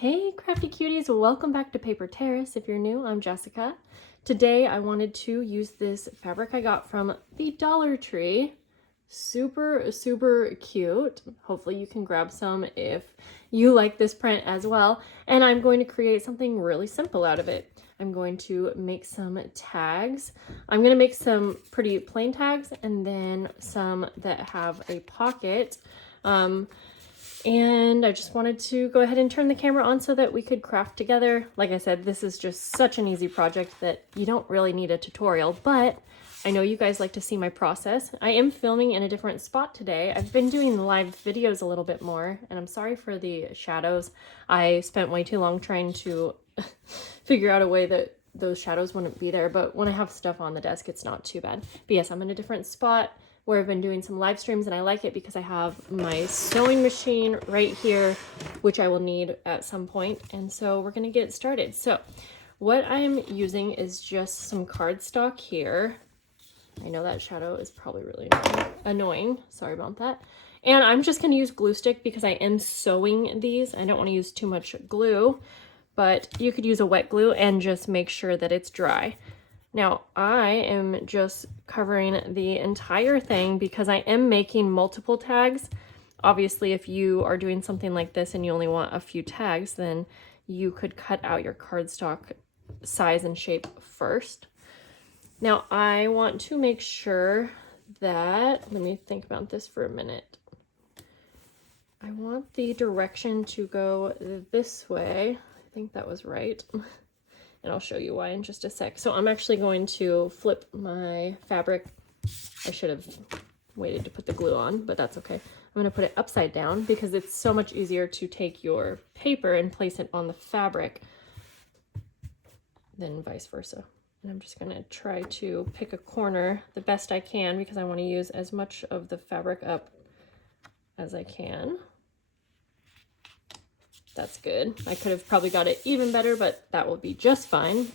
Hey crafty cuties, welcome back to Paper Terrace. If you're new, I'm Jessica. Today I wanted to use this fabric I got from the Dollar Tree. Super cute. Hopefully you can grab some if you like this print as well. And I'm going to create something really simple out of it. I'm going to make some tags. I'm going to make some pretty plain tags and then some that have a pocket. And I just wanted to go ahead and turn the camera on so that we could craft together. Like I said, this is just such an easy project that you don't really need a tutorial, but I know you guys like to see my process. I am filming in a different spot today. I've been doing live videos a little bit more, and I'm sorry for the shadows. I spent way too long trying to figure out a way that those shadows wouldn't be there, but when I have stuff on the desk, it's not too bad. But yes, I'm in a different spot where I've been doing some live streams, and I like it because I have my sewing machine right here, which I will need at some point. And so we're gonna get started. So what I'm using is just some cardstock here. I know that shadow is probably really annoying. Sorry about that. And I'm just gonna use glue stick because I am sewing these. I don't wanna use too much glue, but you could use a wet glue and just make sure that it's dry. Now, I am just covering the entire thing because I am making multiple tags. Obviously, if you are doing something like this and you only want a few tags, then you could cut out your cardstock size and shape first. Now, I want to make sure that, let me think about this for a minute. I want the direction to go this way. I think that was right. And I'll show you why in just a sec. So I'm actually going to flip my fabric. I should have waited to put the glue on, but that's okay. I'm going to put it upside down because it's so much easier to take your paper and place it on the fabric than vice versa. And I'm just going to try to pick a corner the best I can because I want to use as much of the fabric up as I can. That's good. I could have probably got it even better, but that will be just fine.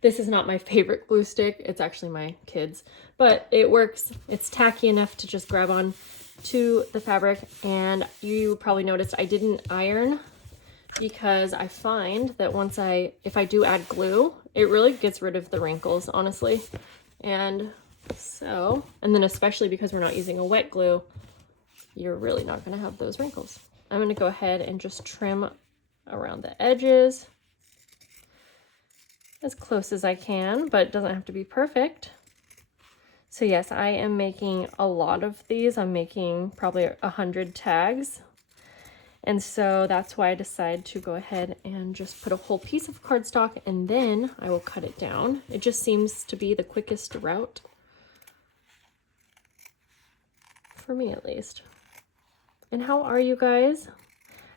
This is not my favorite glue stick. It's actually my kid's, but it works. It's tacky enough to just grab on to the fabric. And you probably noticed I didn't iron because I find that if I do add glue, it really gets rid of the wrinkles, honestly. And then especially because we're not using a wet glue, you're really not gonna have those wrinkles. I'm going to go ahead and just trim around the edges as close as I can, but it doesn't have to be perfect. So yes, I am making a lot of these. I'm making probably 100 tags. And so that's why I decided to go ahead and just put a whole piece of cardstock and then I will cut it down. It just seems to be the quickest route. For me at least. And how are you guys?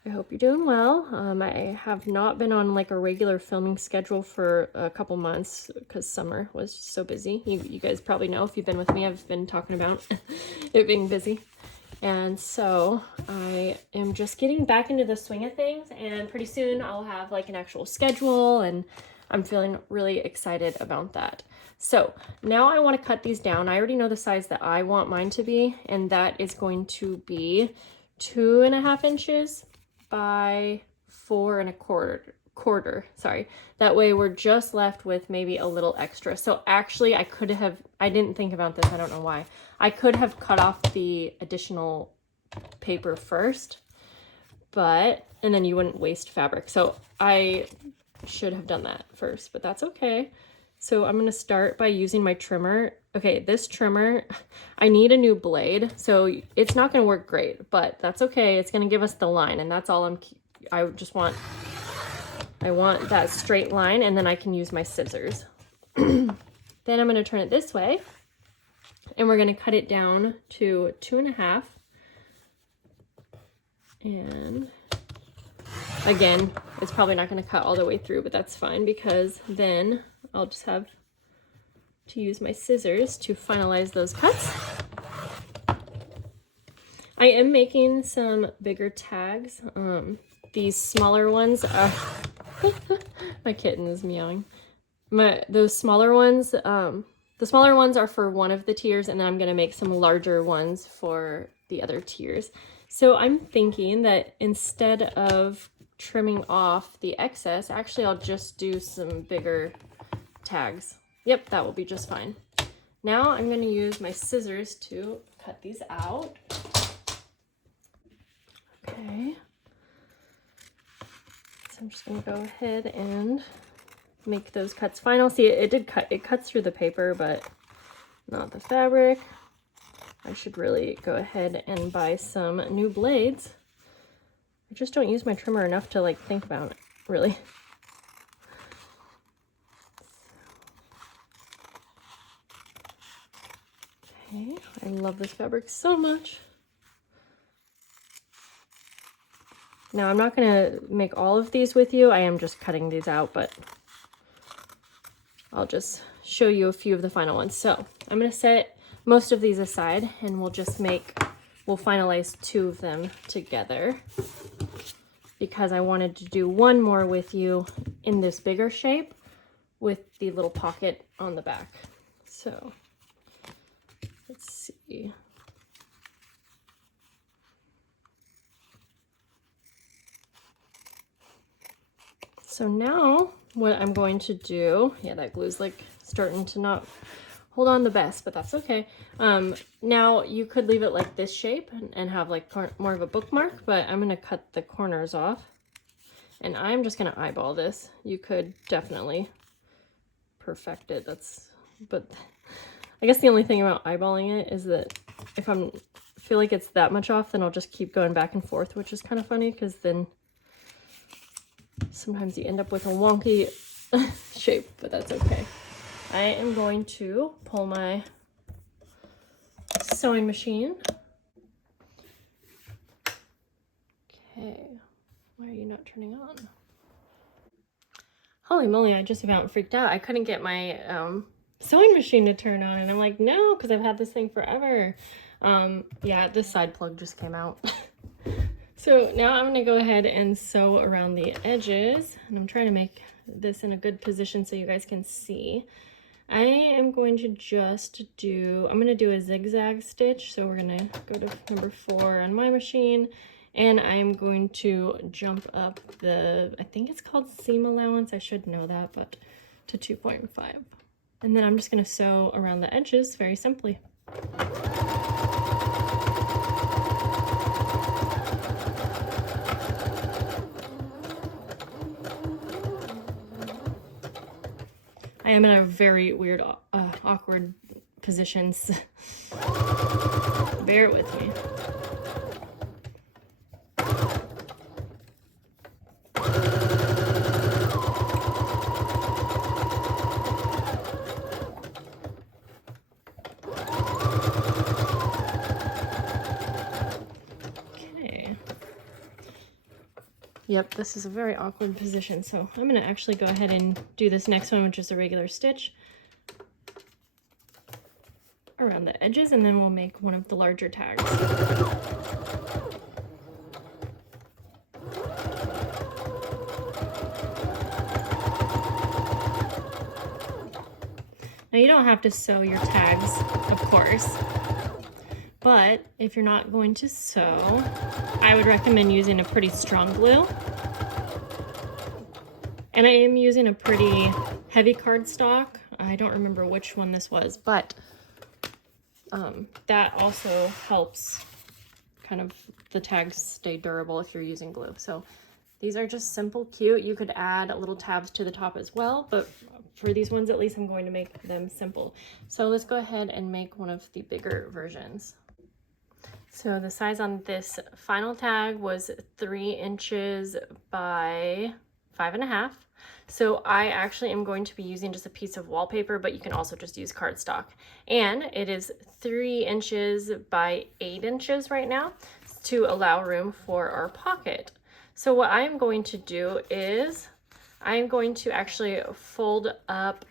I hope you're doing well. I have not been on like a regular filming schedule for a couple months because summer was so busy. You guys probably know if you've been with me, I've been talking about it being busy. And so I am just getting back into the swing of things, and pretty soon I'll have like an actual schedule, and I'm feeling really excited about that. So now I want to cut these down. I already know the size that I want mine to be, and that is going to be 2.5 inches by 4.25 sorry. That way we're just left with maybe a little extra. So actually I didn't think about this, I don't know why. I could have cut off the additional paper first, and then you wouldn't waste fabric. So I should have done that first, but that's okay. So I'm going to start by using my trimmer. Okay, this trimmer, I need a new blade, so it's not going to work great, but that's okay. It's going to give us the line, and that's all I want that straight line, and then I can use my scissors. Then I'm going to turn it this way, and we're going to cut it down to 2.5. And again, it's probably not going to cut all the way through, but that's fine because then I'll just have to use my scissors to finalize those cuts. I am making some bigger tags. These smaller ones are my kitten is meowing. The smaller ones are for one of the tiers, and then I'm going to make some larger ones for the other tiers. So I'm thinking that instead of trimming off the excess, actually I'll just do some bigger tags. Yep, that will be just fine. Now I'm going to use my scissors to cut these out. Okay. So I'm just going to go ahead and make those cuts final. See, it cuts through the paper, but not the fabric. I should really go ahead and buy some new blades. I just don't use my trimmer enough to like think about it, really. Okay, I love this fabric so much. Now I'm not gonna make all of these with you. I am just cutting these out, but I'll just show you a few of the final ones. So I'm gonna set most of these aside and we'll finalize 2 of them together because I wanted to do one more with you in this bigger shape with the little pocket on the back. So let's see. So now what I'm going to do, yeah, that glue's like starting to not hold on the best, but that's okay. Now you could leave it like this shape and have like more of a bookmark, but I'm gonna cut the corners off and I'm just gonna eyeball this. You could definitely perfect it, but I guess the only thing about eyeballing it is that if feel like it's that much off, then I'll just keep going back and forth, which is kind of funny because then sometimes you end up with a wonky shape, but that's okay. I am going to pull my sewing machine. Okay, why are you not turning on? Holy moly, I just about freaked out. I couldn't get my sewing machine to turn on, and I'm like, no, because I've had this thing forever. Yeah, this side plug just came out. So now I'm gonna go ahead and sew around the edges, and I'm trying to make this in a good position so you guys can see. I am going to I'm gonna do a zigzag stitch. So we're gonna go to number 4 on my machine, and I'm going to jump up I think it's called seam allowance, I should know that, but to 2.5. And then I'm just gonna sew around the edges very simply. I am in a very weird, awkward positions. Bear with me. Okay. Yep, this is a very awkward position, so I'm going to actually go ahead and do this next one, which is a regular stitch around the edges, and then we'll make one of the larger tags. Now you don't have to sew your tags, of course, but if you're not going to sew, I would recommend using a pretty strong glue. And I am using a pretty heavy cardstock. I don't remember which one this was, but that also helps kind of the tags stay durable if you're using glue. So these are just simple, cute. You could add little tabs to the top as well, but for these ones at least I'm going to make them simple. So let's go ahead and make one of the bigger versions. So the size on this final tag was 3 inches by 5.5. So I actually am going to be using just a piece of wallpaper, but you can also just use cardstock. And it is 3 inches by 8 inches right now to allow room for our pocket. So what I'm going to do is I'm going to actually fold up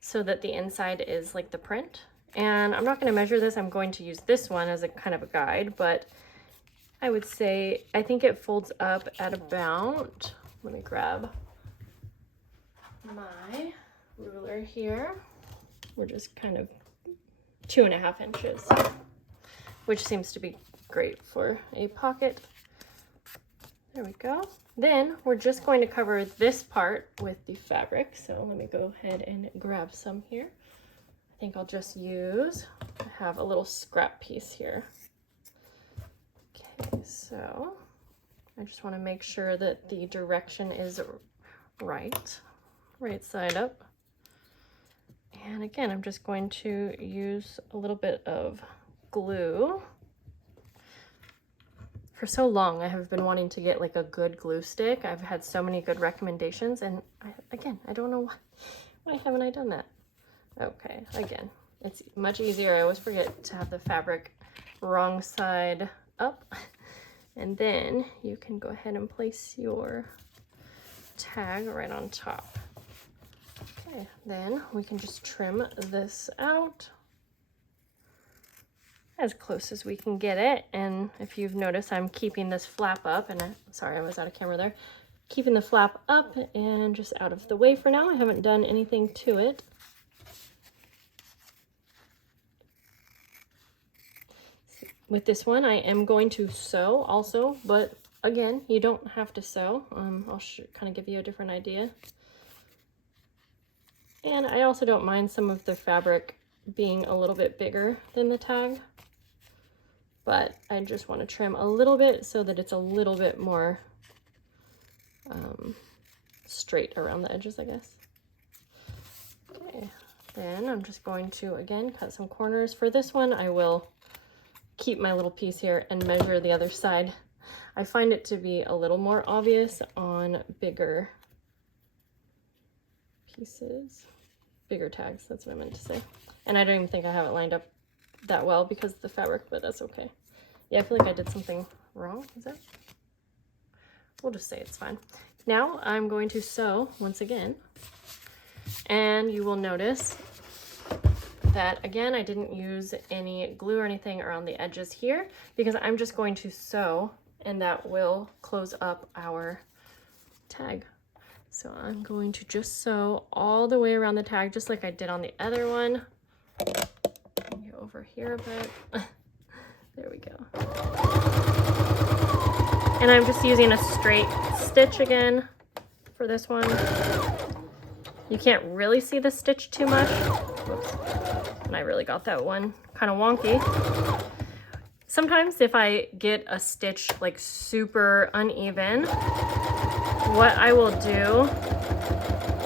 so that the inside is like the print. And I'm not going to measure this. I'm going to use this one as a kind of a guide, but I would say, I think it folds up at about, let me grab my ruler here. We're just kind of 2.5 inches, which seems to be great for a pocket. There we go. Then we're just going to cover this part with the fabric. So let me go ahead and grab some here. I think I'll just use, I have a little scrap piece here. Okay, so I just want to make sure that the direction is right side up. And again, I'm just going to use a little bit of glue. For so long, I have been wanting to get like a good glue stick. I've had so many good recommendations, and I don't know why haven't I done that? Okay, again, it's much easier. I always forget to have the fabric wrong side up. And then you can go ahead and place your tag right on top. Okay, then we can just trim this out as close as we can get it. And if you've noticed, I'm keeping this flap up, and sorry, I was out of camera there. Keeping the flap up and just out of the way for now. I haven't done anything to it. With this one, I am going to sew also, but again, you don't have to sew. I'll kind of give you a different idea. And I also don't mind some of the fabric being a little bit bigger than the tag, but I just want to trim a little bit so that it's a little bit more straight around the edges, I guess. Okay, then I'm just going to, again, cut some corners. For this one, I will keep my little piece here and measure the other side. I find it to be a little more obvious on bigger pieces, bigger tags, that's what I meant to say. And I don't even think I have it lined up that well because of the fabric, but that's okay. Yeah, I feel like I did something wrong. Is that? We'll just say it's fine. Now I'm going to sew once again, and you will notice that again, I didn't use any glue or anything around the edges here because I'm just going to sew, and that will close up our tag. So I'm going to just sew all the way around the tag, just like I did on the other one. Get over here a bit. There we go. And I'm just using a straight stitch again for this one. You can't really see the stitch too much. Whoops. And I really got that one kind of wonky. Sometimes if I get a stitch like super uneven, what I will do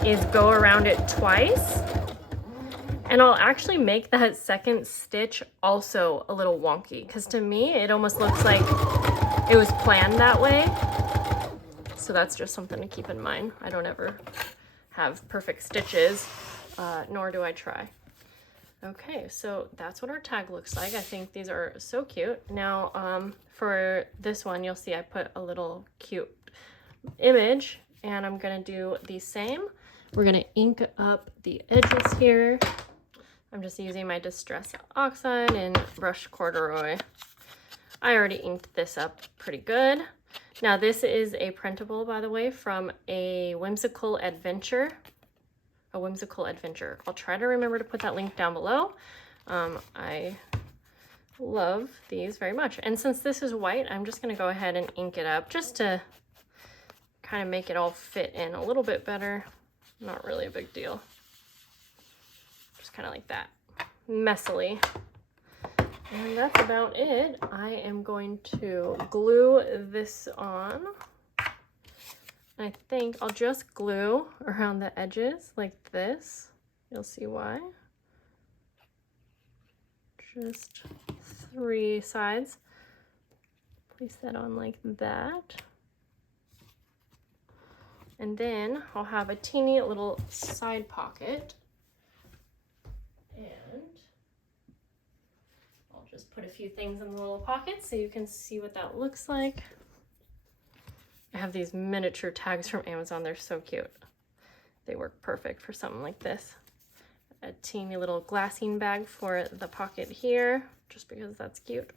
is go around it twice, and I'll actually make that second stitch also a little wonky, because to me it almost looks like it was planned that way. So that's just something to keep in mind. I don't ever have perfect stitches, nor do I try. Okay, so that's what our tag looks like. I think these are so cute. Now, for this one, you'll see I put a little cute image, and I'm gonna do the same. We're gonna ink up the edges here. I'm just using my Distress Oxide and Brushed Corduroy. I already inked this up pretty good. Now this is a printable, by the way, from a Whimsical Adventure. I'll try to remember to put that link down below. I love these very much. And since this is white, I'm just gonna go ahead and ink it up just to kind of make it all fit in a little bit better. Not really a big deal. Just kind of like that, messily. And that's about it. I am going to glue this on. I think I'll just glue around the edges like this. You'll see why. Just 3 sides. Place that on like that. And then I'll have a teeny little side pocket. And I'll just put a few things in the little pocket so you can see what that looks like. I have these miniature tags from Amazon. They're so cute. They work perfect for something like this. A teeny little glassine bag for the pocket here, just because that's cute.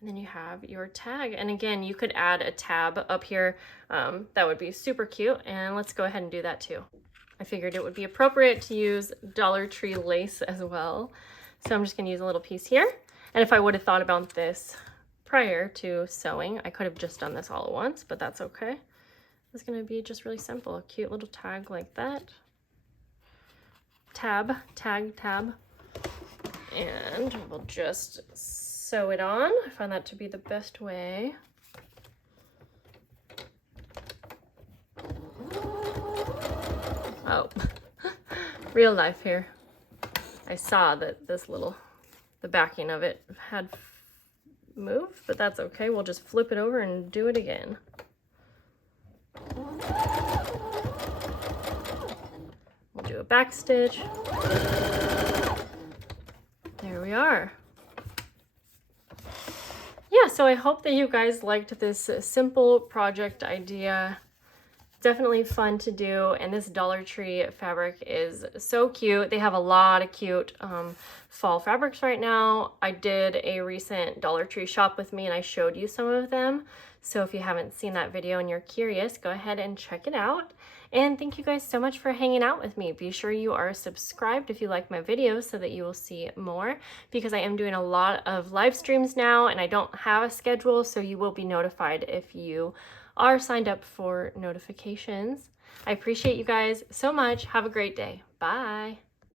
And then you have your tag. And again, you could add a tab up here. That would be super cute. And let's go ahead and do that too. I figured it would be appropriate to use Dollar Tree lace as well. So I'm just gonna use a little piece here. And if I would have thought about this prior to sewing. I could have just done this all at once, but that's okay. It's gonna be just really simple. A cute little tag like that. Tab. And we'll just sew it on. I find that to be the best way. Oh, real life here. I saw that the backing of it had moved, but that's okay. We'll just flip it over and do it again. We'll do a back stitch. There we are. Yeah, so I hope that you guys liked this simple project idea. Definitely fun to do, and this Dollar Tree fabric is so cute. They have a lot of cute fall fabrics right now. I did a recent Dollar Tree shop with me and I showed you some of them. So if you haven't seen that video and you're curious, go ahead and check it out. And thank you guys so much for hanging out with me. Be sure you are subscribed if you like my videos so that you will see more, because I am doing a lot of live streams now and I don't have a schedule, so you will be notified if you are signed up for notifications. I appreciate you guys so much. Have a great day. Bye.